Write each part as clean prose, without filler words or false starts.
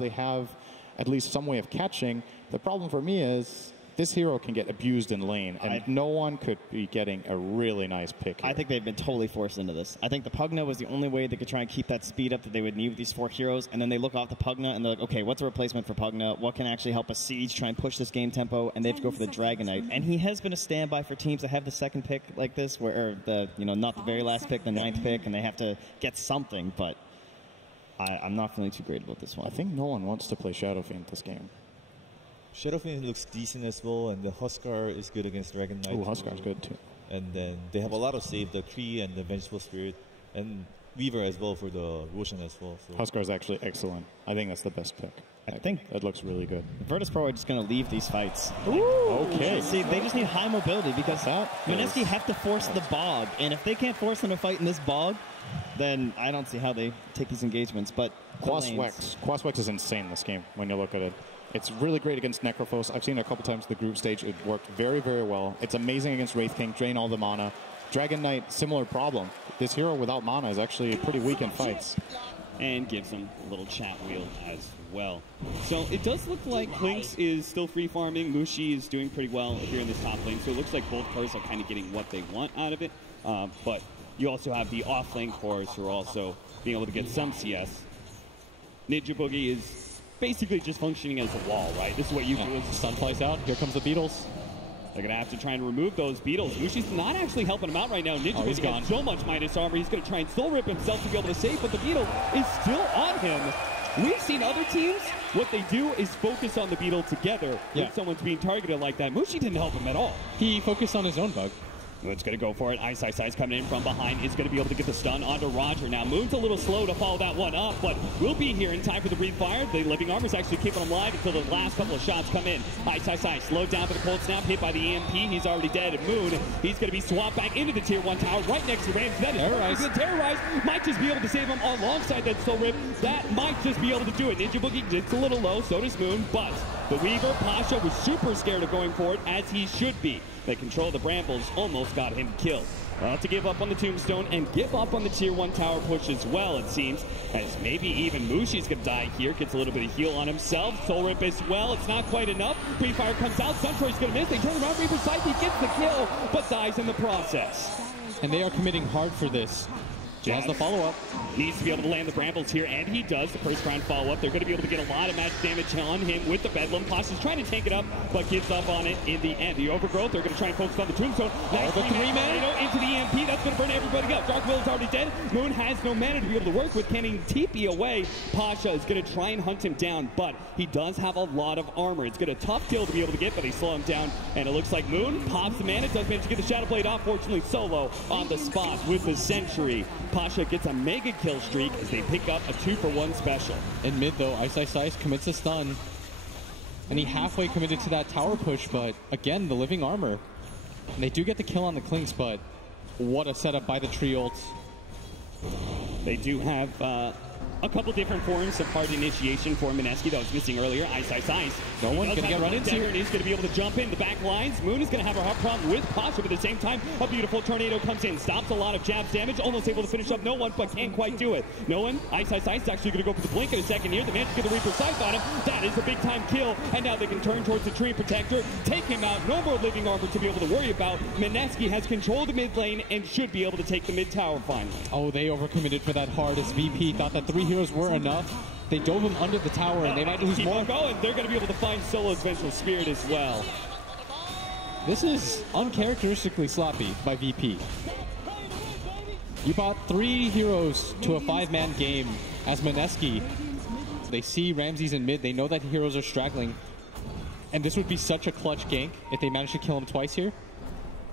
they have at least some way of catching. The problem for me is this hero can get abused in lane, and no one could be getting a really nice pick here. I think they've been totally forced into this. I think the Pugna was the only way they could try and keep that speed up that they would need with these 4 heroes, and then they look off the Pugna, and they're like, okay, what's a replacement for Pugna? What can actually help us siege, try and push this game tempo? And they have to go for the Dragon Knight. And he has been a standby for teams that have the second pick like this, or the, not the very last pick, the 9th pick, and they have to get something, but I'm not feeling too great about this one. I think no one wants to play Shadow Fiend this game. Shadow Fiend looks decent as well, and the Huskar is good against Dragon Knight. Oh, Huskar's good too. And then they have a lot of save, the Kree and the Vengeful Spirit, and Weaver as well for the Roshan as well. So. Huskar's actually excellent. I think that's the best pick. I think it looks really good. Virtus.pro are just going to leave these fights. Ooh, okay. See, they just need high mobility because Mineski have to force the bog, and if they can't force them to fight in this bog, then I don't see how they take these engagements. But Quaswex is insane this game when you look at it. It's really great against Necrophos. I've seen it a couple times in the group stage. It worked very, very well. It's amazing against Wraith King, drain all the mana. Dragon Knight, similar problem. This hero without mana is actually pretty weak in fights. And gives him a little chat wheel as well. So it does look like Lynx is still free farming. Mushi is doing pretty well here in this top lane. So it looks like both cores are kind of getting what they want out of it. But you also have the off lane cores who are also being able to get some CS. Ninja Boogie is basically just functioning as a wall, right? This is what you do as the sun flies out. Here comes the beetles. They're going to have to try and remove those beetles. Mushi's not actually helping him out right now. Ninja Boogie got so much minus armor. He's going to try and soul rip himself to be able to save, but the beetle is still on him. We've seen other teams, what they do is focus on the beetle together when someone's being targeted like that. Mushi didn't help him at all. He focused on his own bug. Moon's going to go for it. Ice coming in from behind. Is going to be able to get the stun onto Roger. Now, Moon's a little slow to follow that one up, but will be here in time for the breathe fire. The living armor's actually keeping him alive until the last couple of shots come in. Ice. Slowed down for the cold snap. Hit by the EMP. He's already dead. And Moon, he's going to be swapped back into the tier 1 tower right next to Ramsey. That is Terrorize. Terrorize might just be able to save him alongside that soul rip. That might just be able to do it. Ninja Boogie gets a little low. So does Moon, but the Weaver, Pasha, was super scared of going for it, as he should be. They control the brambles, almost got him killed. Well, to give up on the tombstone and give up on the tier 1 tower push as well, it seems, as maybe even Mushi's gonna die here. Gets a little bit of heal on himself. Soul Rip as well. It's not quite enough. Free Fire comes out. Suntroy's gonna miss. They turn around. Reaper Sight, he gets the kill, but dies in the process. And they are committing hard for this. Has the follow-up. Needs to be able to land the brambles here, and he does. The first round follow-up. They're going to be able to get a lot of magic damage on him with the Bedlam. Pasha's trying to tank it up, but gives up on it in the end. The Overgrowth, they're going to try and focus on the Tombstone. Nice the 3-man into the EMP. That's going to burn everybody up. Dark Will is already dead. Moon has no mana to be able to work with. Can he TP away? Pasha is going to try and hunt him down, but he does have a lot of armor. It's going to tough kill to be able to get, but they slow him down, and it looks like Moon pops the mana. Does manage to get the Shadow Blade off, fortunately solo on the spot with the Sentry. Pasha gets a mega kill streak as they pick up a 2-for-1 special. In mid though, Ice commits a stun. And he halfway committed to that tower push, but again, the living armor. And they do get the kill on the Clinks, but what a setup by the tree ults. They do have a couple different forms of hard initiation for Mineski that was missing earlier. Ice. No one's going to get run into. He's going to be able to jump in the back lines. Moon is going to have a hard problem with Pasha, but at the same time, a beautiful tornado comes in, stops a lot of jabs damage, almost able to finish up no one, but can't quite do it. No one, Ice is actually going to go for the blink in a second here. The man to get the Reaper Sight on him. That is a big time kill, and now they can turn towards the Tree Protector, take him out. No more living armor to be able to worry about. Mineski has control of the mid lane and should be able to take the mid tower finally. Oh, they overcommitted for that hard as VP thought that 3 heroes were enough. They dove him under the tower, and they might lose more. Keep on going. They're going to be able to find Solo's Vengeful Spirit as well. This is uncharacteristically sloppy by VP. You bought 3 heroes to a 5-man game as Mineski. They see Ramses in mid. They know that the heroes are straggling. And this would be such a clutch gank if they manage to kill him twice here.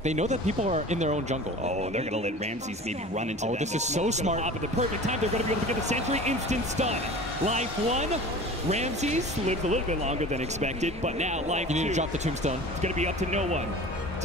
They know that people are in their own jungle. Oh, they're going to let Ramses maybe run into them. This is so smart. At the perfect time, they're going to be able to get the Sentry instant stun. Life 1, Ramses lived a little bit longer than expected, but now life 2. You need to drop the Tombstone. It's going to be up to no one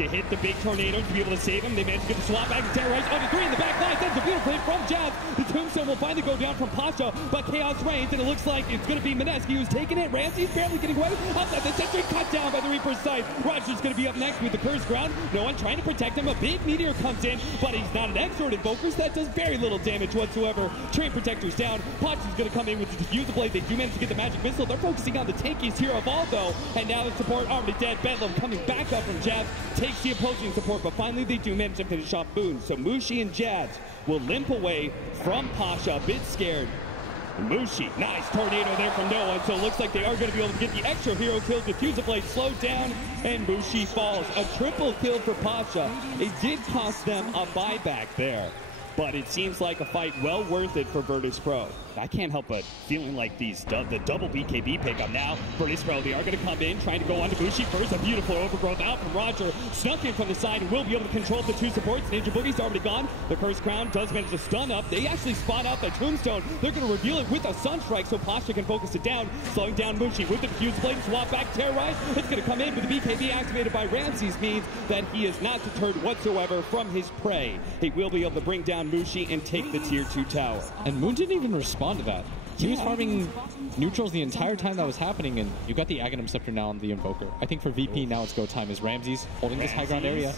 to hit the big tornado to be able to save him. They managed to get the swap back to terrorize under 3 in the back line. That's a beautiful hit from Jazz. The tombstone will finally go down from Pasha, but Chaos reigns, and it looks like it's going to be Mineski who's taking it. Ramsey's barely getting away. Outside the sentry, cut down by the Reaper's sight. Roger's going to be up next with the Curse Ground. No one trying to protect him. A big meteor comes in, but he's not an X-Sword Invoker, so that does very little damage whatsoever. Train Protector's down. Pasha's going to come in with the Diffuser Blade. They do manage to get the Magic Missile. They're focusing on the tankiest hero of all, though, and now the support already dead. Bedlam coming back up from Jazz takes the opposing support, but finally they do manage to finish off Boone. So Mushi and Jazz will limp away from Pasha, a bit scared. Mushi, nice tornado there from no one, so it looks like they are going to be able to get the extra hero kill. Diffuser Blade slowed down, and Mushi falls. A triple kill for Pasha. It did cost them a buyback there, but it seems like a fight well worth it for Virtus.pro. I can't help but feeling like the double BKB pickup now. Virtus.pro, they are going to come in, trying to go on to Mushi first. A beautiful overgrowth out from Roger. Snuck in from the side and will be able to control the 2 supports. Ninja Boogie's already gone. The Curse Crown does manage to stun up. They actually spot out that Tombstone. They're going to reveal it with a Sunstrike so Pasha can focus it down. Slowing down Mushi with the Diffuse Blade. Swap back, Terrorize. It's going to come in, but the BKB activated by Ramses means that he is not deterred whatsoever from his prey. He will be able to bring down Mushi and take the tier 2 tower. And Moon didn't even respond to that. He was farming neutrals the entire time that was happening, and you got the Aghanim Scepter now on the Invoker. I think for VP now it's go time as Ramses holding this high ground area.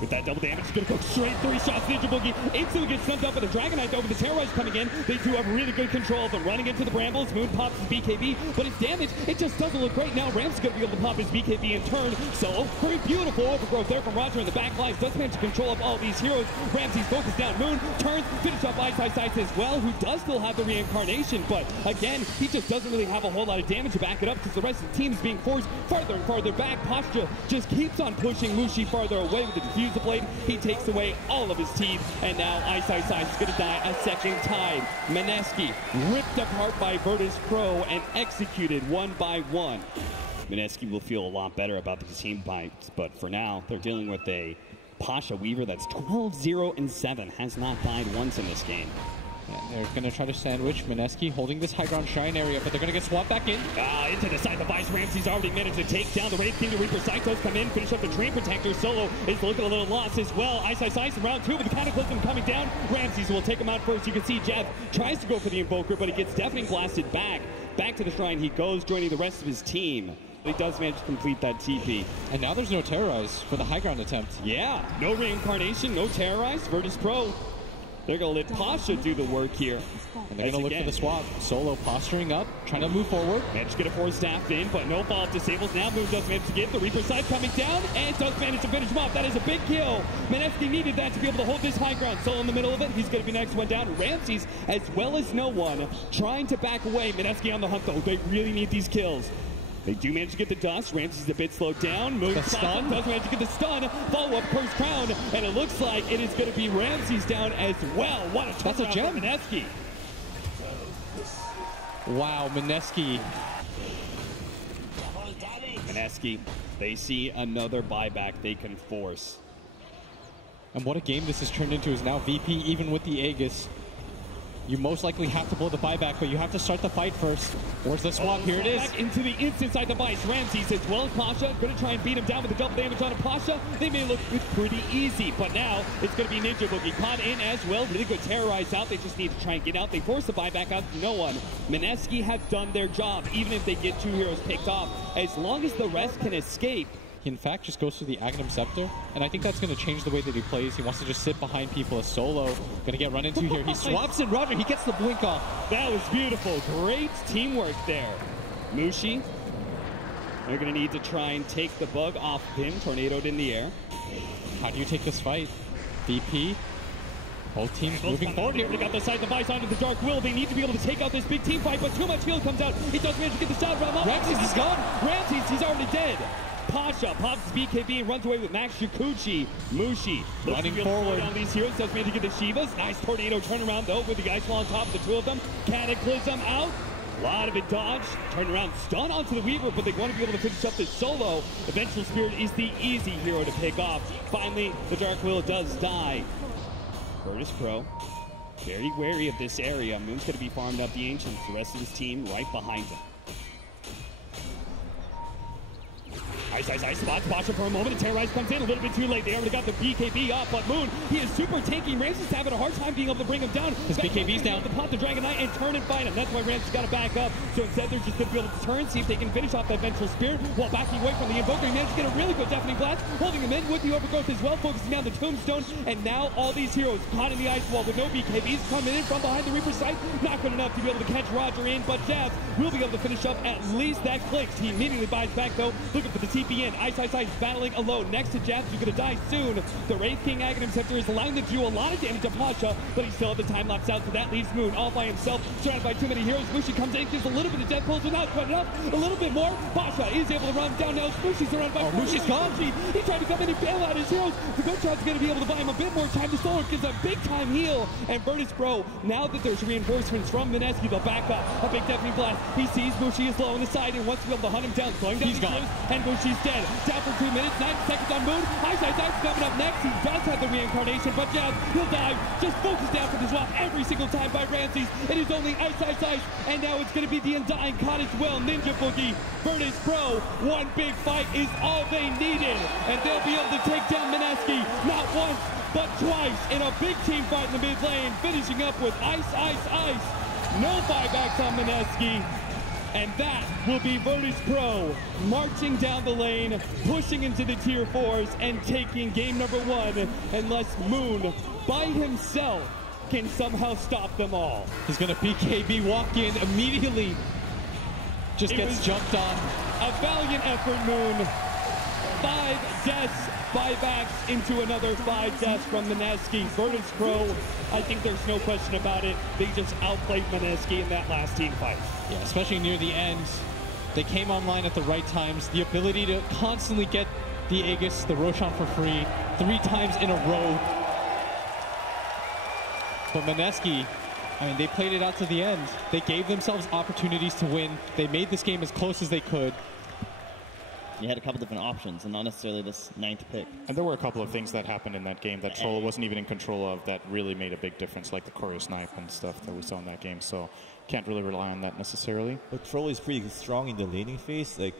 With that double damage, he's going to go straight 3 shots. Ninja Boogie instantly gets stunned up, with the Dragonite over the Terrorize coming in. They do have really good control of them. Running into the Brambles, Moon pops his BKB, but his damage, it just doesn't look great. Now Ram's going to be able to pop his BKB in turn. So, very beautiful overgrowth there from Roger in the back lines. Does manage to control of all these heroes. Ramsey's focused down. Moon turns, finish up Ice as well, who does still have the reincarnation, but again, he just doesn't really have a whole lot of damage to back it up because the rest of the team is being forced farther and farther back. Pasha just keeps on pushing Mushi farther away with the Diffuser Blade. He takes away all of his team, and now Ice is going to die a second time. Mineski ripped apart by Virtus.pro and executed 1 by 1. Mineski will feel a lot better about these team fights, but for now, they're dealing with a Pasha Weaver that's 12-0-7, has not died once in this game. Yeah, they're going to try to sandwich Mineski holding this high ground shrine area, but they're going to get swapped back in. Into the side of Vice. Ramsey's already managed to take down the Wraith King. The Reaper Cyclos come in, finish up the Train Protector. Solo is looking a little lost as well. Ice in round 2 with the Cataclysm coming down. Ramses will take him out first. You can see Jeff tries to go for the Invoker, but he gets Deafening Blasted back. Back to the shrine he goes, joining the rest of his team. He does manage to complete that TP. And now there's no Terrorize for the high ground attempt. Yeah, no Reincarnation, no Terrorize. Virtus.pro, they're going to let Pasha do the work here. And they're going to look for the swap. Solo posturing up, trying to move forward. Managed to get a 4-staff in, but no follow-up disables. Now Moon does manage to get the Reaper side coming down, and does manage to finish him off. That is a big kill. Mineski needed that to be able to hold this high ground. Solo in the middle of it. He's going to be next one down. Ramses, as well as no one, trying to back away. Mineski on the hunt, though. They really need these kills. They do manage to get the dust. Ramses is a bit slowed down. Moon does manage to get the stun. Follow-up Curse Crown, and it looks like it is going to be Ramses down as well. What a turnaround. That's a gem. For Mineski. Wow, Mineski. Mineski, they see another buyback they can force. And what a game this has turned into is now VP, even with the Aegis. You most likely have to blow the buyback, but you have to start the fight first. Where's the swap? Here it is. Back into the instant side device. Ramses as well as Pasha. Going to try and beat him down with the double damage on Pasha. They may look pretty easy, but now it's going to be Ninja Boogie caught in as well. Really good terrorize out. They just need to try and get out. They force the buyback out to no one. Mineski have done their job, even if they get 2 heroes picked off. As long as the rest can escape. He in fact just goes through the Aghanim Scepter, and I think that's going to change the way that he plays. He wants to just sit behind people as Solo. Going to get run into here. He swaps in Roger. He gets the blink off. That was beautiful. Great teamwork there. Mushi, they're going to need to try and take the bug off him. Tornadoed in the air. How do you take this fight? VP. Both teams moving forward here. They got the side device onto the Dark Will. They need to be able to take out this big team fight, but too much heal comes out. He does manage to get the shot around. Ramses is gone. Ramses, he's already dead. Pasha pops his BKB and runs away with Max Shukuchi. Mushi running forward on these heroes. Does manage to get the Shivas. Nice tornado turnaround though with the ice wall on top of the 2 of them. Cataclysm out. A lot of it dodged. Turn around, stun onto the Weaver, but they want to be able to finish up this Solo. Eventual Spirit is the easy hero to pick off. Finally, the Dark Will does die. Virtus.pro, very wary of this area. Moon's going to be farmed up the Ancients. The rest of his team right behind him. Ice spots Pasha for a moment. The Terrorize comes in a little bit too late. They already got the BKB up, but Moon, he is super tanky. Ramsey's having a hard time being able to bring him down. His BKB's down. To pop the Dragon Knight and turn and fight him. That's why Ramsey's got to back up. So instead, they're just going to be able to turn, see if they can finish off that Vengeful Spirit while backing away from the Invoker. He managed to get a really good Deafening Blast, holding him in with the Overgrowth as well, focusing on the Tombstone. And now all these heroes caught in the Ice Wall with no BKBs coming in from behind the Reaper's sight. Not good enough to be able to catch Roger in, but Jazz will be able to finish up at least that clicks. He immediately buys back though, looking for the TP in. Ice battling alone next to Jazz, who's going to die soon. The Wraith King Aghanim Scepter is allowing them to do a lot of damage to Pasha, but he still has the time lapse out, so that leaves Moon all by himself, surrounded by too many heroes. Mushi comes in, gives a little bit of death pulls, but not quite enough. A little bit more. Pasha is able to run down now. Mushi's surrounded by Mushi's gone. He tried to come in and bail out his heroes. The Good Shot's going to be able to buy him a bit more time. The Solar gives a big time heal, and Virtus.pro, now that there's reinforcements from Mineski, they'll back up. A big Deafening Blast. He sees Mushi is low on the side and wants to be able to hunt him down. Slowing down. He's gone. And Mushi's dead. Down for 2 minutes, 9 seconds on Moon. Ice coming up next. He does have the reincarnation, but Jazz, he'll dive. Just focus down for the swap every single time by Ramses. It is only Ice. And now it's going to be the Undying Caught as well. Ninja Boogie, Virtus.pro. One big fight is all they needed. And they'll be able to take down Mineski not once, but twice in a big team fight in the mid lane. Finishing up with Ice. No buybacks on Mineski. And that will be Virtus.pro marching down the lane, pushing into the tier 4s and taking game number 1, unless Moon by himself can somehow stop them all. He's going to BKB walk in immediately. Just gets jumped on. A valiant effort, Moon. 5 deaths, buybacks into another 5 deaths from Mineski. Virtus.pro, I think there's no question about it. They just outplayed Mineski in that last team fight. Yeah, especially near the end. They came online at the right times. The ability to constantly get the Aegis, the Roshan for free, 3 times in a row. But Mineski, I mean, they played it out to the end. They gave themselves opportunities to win. They made this game as close as they could. You had a couple different options, and not necessarily this 9th pick. And there were a couple of things that happened in that game that Troll wasn't even in control of that really made a big difference, like the choreo snipe and stuff that we saw in that game. So can't really rely on that necessarily. But Troll is pretty strong in the laning phase, like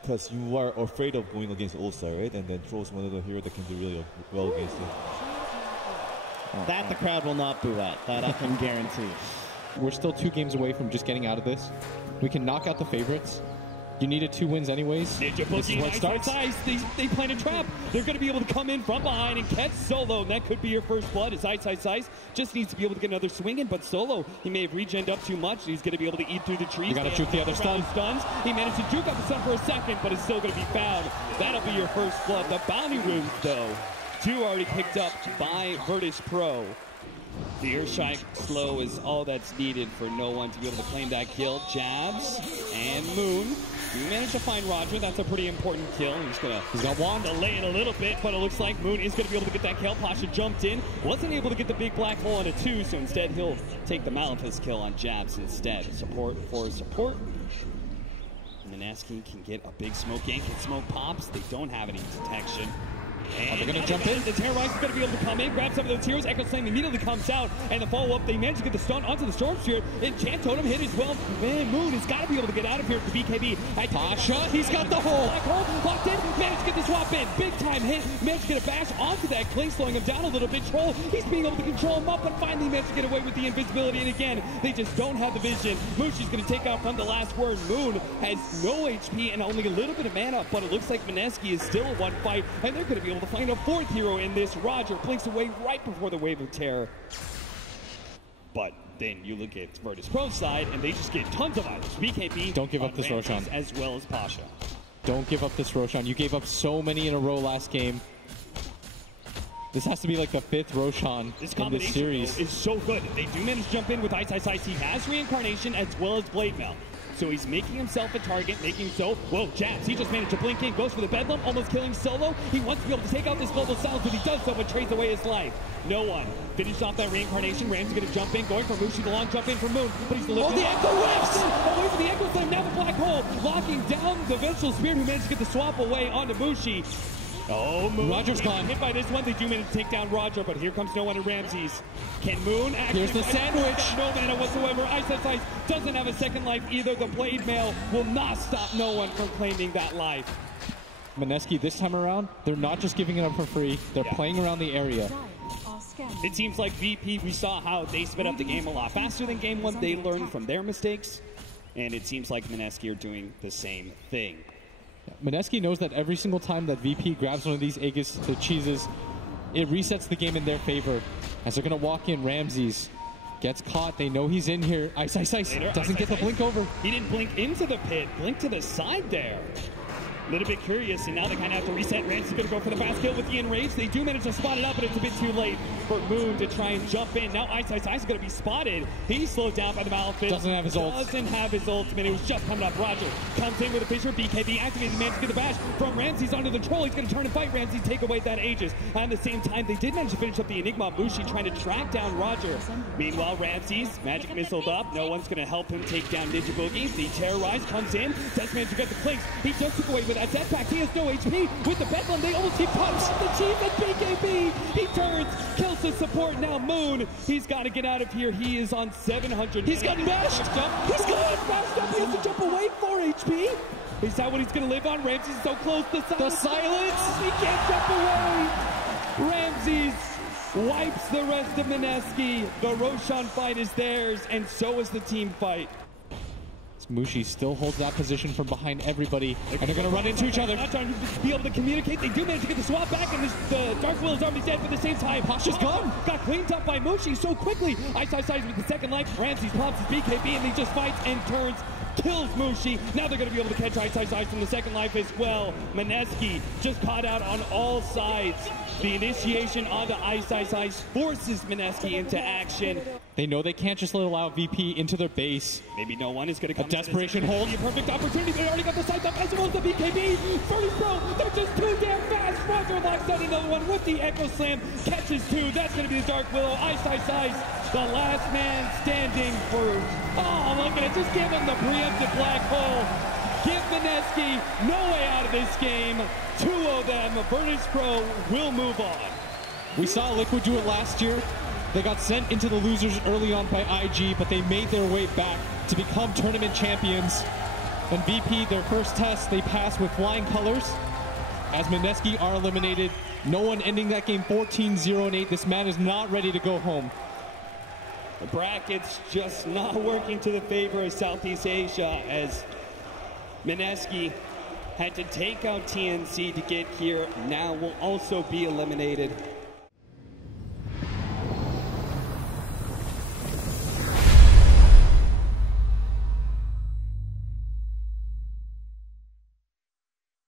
because you are afraid of going against All-Star, right? And then Troll's one of the heroes that can do really well against it. That the crowd will not boo at. That I can guarantee. We're still 2 games away from just getting out of this. We can knock out the favorites. You needed 2 wins anyways. Ninja This is Boogie, what starts. They played a trap. They're going to be able to come in from behind and catch Solo. And that could be your first blood. As Ice just needs to be able to get another swing in. But Solo, he may have regened up too much. He's going to be able to eat through the trees. You got to juke the other stun. Stuns. He managed to juke up the stun for a second, but it's still going to be found. That'll be your first blood. The bounty runes, though, 2 already picked up by Virtus.pro. The Earthshine slow is all that's needed for no one to be able to claim that kill. Jabs and Moon. You managed to find Roger. That's a pretty important kill. He's got one. Delay it a little bit, but it looks like Moon is going to be able to get that kill. Pasha jumped in. Wasn't able to get the big black hole on a 2, so instead he'll take the Malphus kill on Jabs instead. Support for support. And Mineski can get a big smoke gank. If smoke pops, they don't have any detection. And they're going to jump in. The Terrorize is going to be able to come in, grab some of those heroes. Echo Slam immediately comes out, and the follow-up, they manage to get the stun onto the Storm Spirit. Enchant Totem hit as well. Man, Moon has got to be able to get out of here with the BKB. Pasha, he's got the hole. Black hole, locked in, managed to get the swap in. Big time hit, managed to get a bash onto that Kling, slowing him down a little bit. Troll, he's being able to control him up, but finally managed to get away with the invisibility. And again, they just don't have the vision. Mushi's going to take out from the last word. Moon has no HP and only a little bit of mana, but it looks like Mineski is still in one fight, and they're going to be able to find a 4th hero in this. Roger blinks away right before the wave of terror. But then you look at Virtus.pro's side, and they just get tons of items. BKB. Don't give up this Roshan. As well as Pasha. Don't give up this Roshan. You gave up so many in a row last game. This has to be like the 5th Roshan in this series. Is so good. They do manage to jump in with Ice. He has reincarnation as well as Blade Mail. So he's making himself a target, making so. Whoa, Jabs, he just managed to blink in, goes for the Bedlam, almost killing Solo. He wants to be able to take out this global silence, but he does so, but trades away his life. No one. Finished off that reincarnation. Ram's going to jump in, going for Mushi, the long jump in for Moon, but he's delivering. Oh, the Echo Whips! Away from the Echo Flame, now the Black Hole, locking down the Vengeful Spirit, who managed to get the swap away onto Mushi. Oh, Moon. Roger's gone. Hit by this one. They do manage to take down Roger, but here comes no one in Ramses. Can Moon actually... Here's the sandwich. No mana whatsoever. Ice doesn't have a second life either. The Blade Mail will not stop no one from claiming that life. Mineski this time around, they're not just giving it up for free. They're playing around the area. It seems like VP, we saw how they sped up the game a lot faster than Game 1. They learned from their mistakes, and it seems like Mineski are doing the same thing. Mineski knows that every single time that VP grabs one of these Aegis, the cheeses, it resets the game in their favor. As they're going to walk in, Ramses gets caught. They know he's in here. Ice. Doesn't get the blink over. He didn't blink into the pit. Blink to the side there. A little bit curious, and now they kind of have to reset. Ramses is going to go for the fast kill with the enrage. They do manage to spot it up, but it's a bit too late for Moon to try and jump in. Now Ice is going to be spotted. He's slowed down by the Malefit. Doesn't have his ult. Doesn't have his ultimate. It was just coming up. Roger comes in with a Fisher. BKB activated, managed to get the bash from Ramses onto the troll. He's going to turn and fight Ramses, take away that Aegis. At the same time, they did manage to finish up the Enigma. Mushi trying to track down Roger. Meanwhile, Ramses, magic missiled up. No one's going to help him take down Ninja Boogie. The Terrorize comes in. Does manage to get the clinks. He just took away with that Deathpack. He has no HP with the Bedlam. They almost keep caught off the Chief and BKB. He turns, kills the support. Now Moon, he's got to get out of here. He is on 700. He's gotten bashed. He's got bashed up. He has to jump away 4 HP. Is that what he's going to live on? Ramses is so close. The silence. He can't jump away. Ramses wipes the rest of Mineski. The Roshan fight is theirs, and so is the team fight. Mushi still holds that position from behind everybody, and they're going to run into each other. Not trying to be able to communicate. They do manage to get the swap back, and the Dark Will is already dead, but at the same time, Pasha's gone. Got cleaned up by Mushi so quickly. Ice with the second life. Ramses pops his BKB, and he just fights and turns. Kills Mushi. Now they're going to be able to catch Ice from the second life as well. Mineski just caught out on all sides. The initiation on the Ice forces Mineski into action. They know they can't just allow VP into their base. Maybe no one is going to come. A desperation hold. A perfect opportunity. They already got the sides up as well as the BKB. Virtus.pro, they're just too damn fast. Roger locks down another one with the Echo Slam. Catches 2. That's going to be the Dark Willow. Ice. The last man standing for... Oh, look at it. Just give him the preemptive black hole. Give Mineski no way out of this game. 2 of them. Virtus.pro will move on. We saw Liquid do it last year. They got sent into the losers early on by IG, but they made their way back to become tournament champions. And VP, their first test, they passed with flying colors. As Mineski are eliminated, no one ending that game 14-0-8. This man is not ready to go home. The brackets just not working to the favor of Southeast Asia, as Mineski had to take out TNC to get here. Now will also be eliminated.